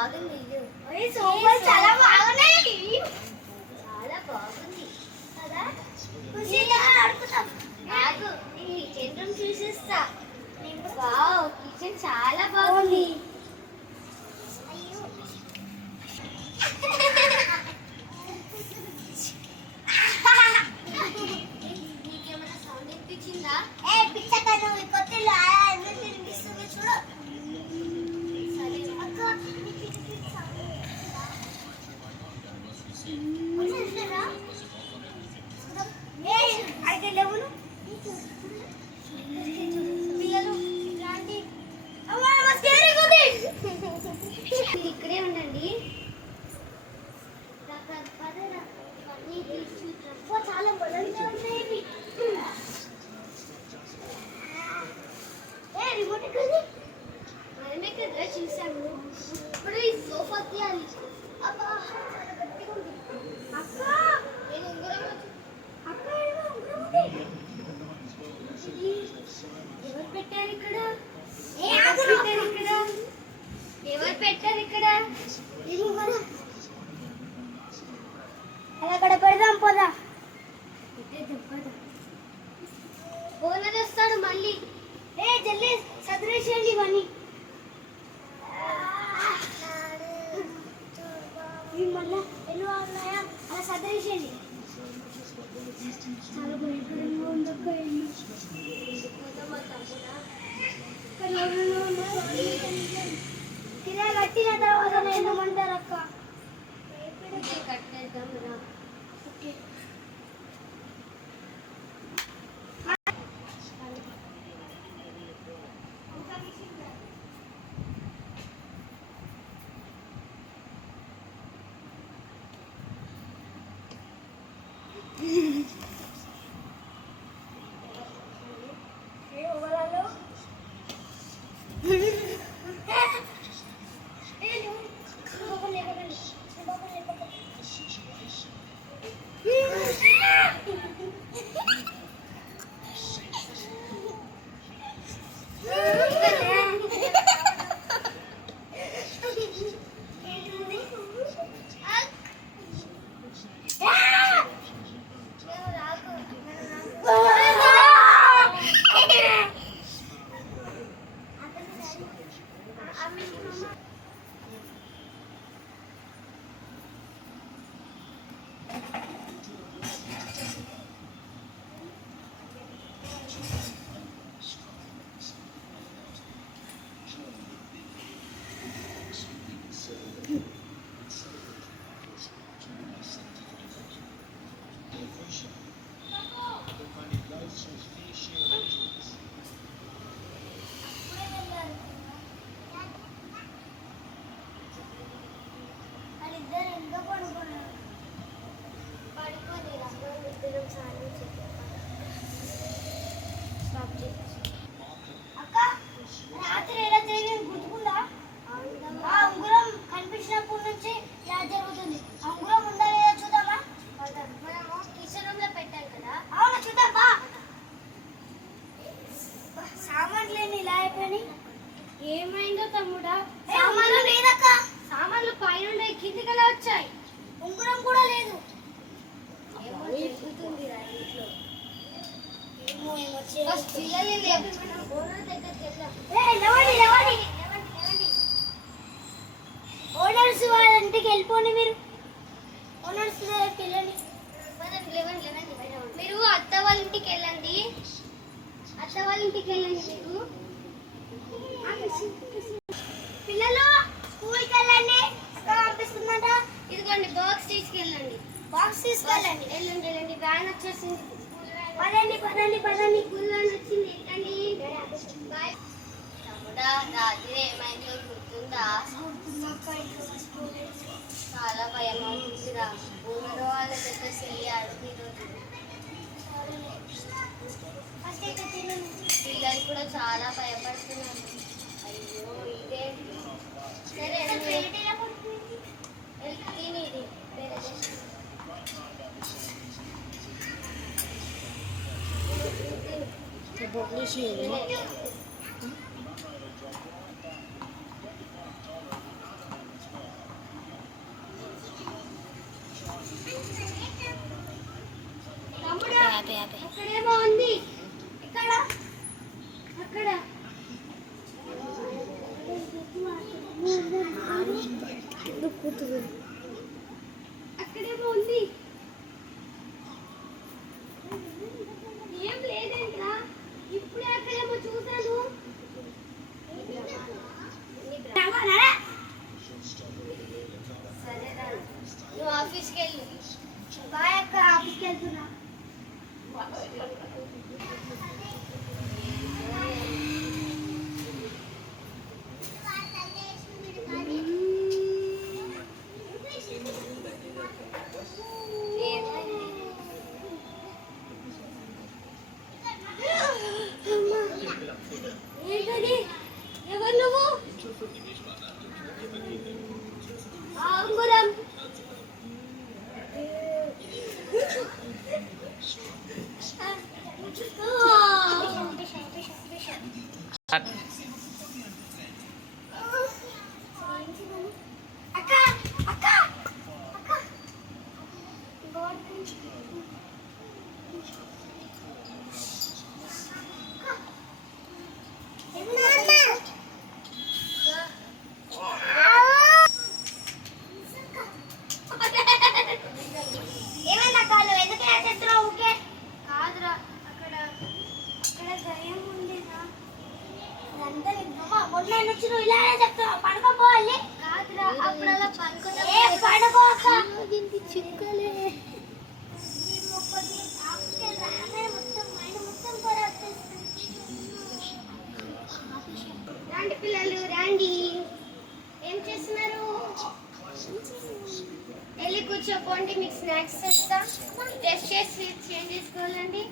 బాగుంది సోఫాలు చాలా బాగున్నాయి. చాలా బాగుంది కదా. ఆడుకుందాం. నాకు ఈ కిచెన్ రూమ్ చూసేస్తా. వావ్, కిచెన్ చాలా బాగుంది. నీకేమైనా సౌండ్ వినిపించిందా? ఏ పిచ్చక నువ్వు కొత్తలో వినిపిస్తుంది చూడు. సరే అక్క, ఇక్కడే ఉండండి. చాలా బలంగా ఉన్నాయి. రిమోట్ ఎక్కడి? మనమే కదా చూసాము. ఇప్పుడు ఈ సోఫా తీయాలి. అబ్బా గట్టిగా ఉంది. అక్క నేను ఉంగరం అక్క ఉంగరం ఎవరు పెట్టారు ఇక్కడ? ఎవరు పెట్టారు ఇక్కడ? అక్కడ పెడదాం పోదా. ఓనర్ వస్తాడు మళ్ళీ. జల్లి సదరేసేయండి ఇవన్నీ. మళ్ళా ఎన్నో ఉన్నాయా అలా సదరేసేయండి. చాలా భయపడంగా ఉందక్క. కిరా కట్టిన తర్వాత ఎండమంటారు అక్క. కట్టేద్దాం రా. ఓకే. ఏమైందో తమ్ముడా? సామాన్లు లేదక్క. సామాన్లు పైన కిందికి ఎలా వచ్చాయి? ఉంగరం కూడా లేదు. ఓనర్స్ వాళ్ళ ఇంటికి వెళ్ళిపోండి. మీరు ఓనర్స్ వెళ్ళండి. మీరు అత్త వాళ్ళ ఇంటికి వెళ్ళండి. అత్త వాళ్ళ ఇంటికి వెళ్ళండి. మీరు పిల్లలు స్కూల్కి వెళ్ళండి. పంపిస్తుందంట. ఇదిగోండి బాక్స్ తీసుకెళ్ళండి. బాక్స్ తీసుకెళ్ళండి. వెళ్ళండి వెళ్ళండి. వ్యాన్ వచ్చేసింది. పదండి పదండి పదండి. స్కూల్ వ్యాన్ వచ్చింది. వెళ్ళండి. బాయ్. తమ్ముడా, రాత్రి ఏమైందో గుర్తుందా? చాలా భయం అవుతుందిరా. ఊళ్ళో వాళ్ళ పెద్ద చెయ్యాడు ఈరోజు. పిల్లలు కూడా చాలా భయపడుతున్నారు. అయ్యో ఇదే సరే తిని ఇది అక్కడేమో ఉంది. ఇక్కడ అక్కడ అక్కడేమో ఉంది. ఏం లేదేంట్రా, ఇప్పుడే అక్కడేమో చూసాను. సరేరా, నువ్వు ఆఫీస్కి వెళ్ళు. బాయ్ అక్క, ఆఫీస్కి వెళ్తున్నా. ఏంటది? ఎవరు నువ్వు? అంగురం. అక్క అక్క అక్క ఏమన్నా కాదు, ఎందుకు చేస్తున్నావు? ఊకే కాదురా, అక్కడ అక్కడ దయ్యం ఉందిరా. అంతా విన్నావా? మొన్న వచ్చిన ఇలానే చెప్తావు, పడుకోపోవాలి. కాదురా, అప్పుడు అలా పడుకుంటా. ఏ పడుకోక దీనికి చిక్కలే. రండి పిల్లలు రండి. ఏం చేస్తున్నారు? వెళ్ళి కూర్చోపోండి, మీకు స్నాక్స్ ఇస్తా. టెస్ట్ చేసి చేంజ్ చేసుకోవాలండి.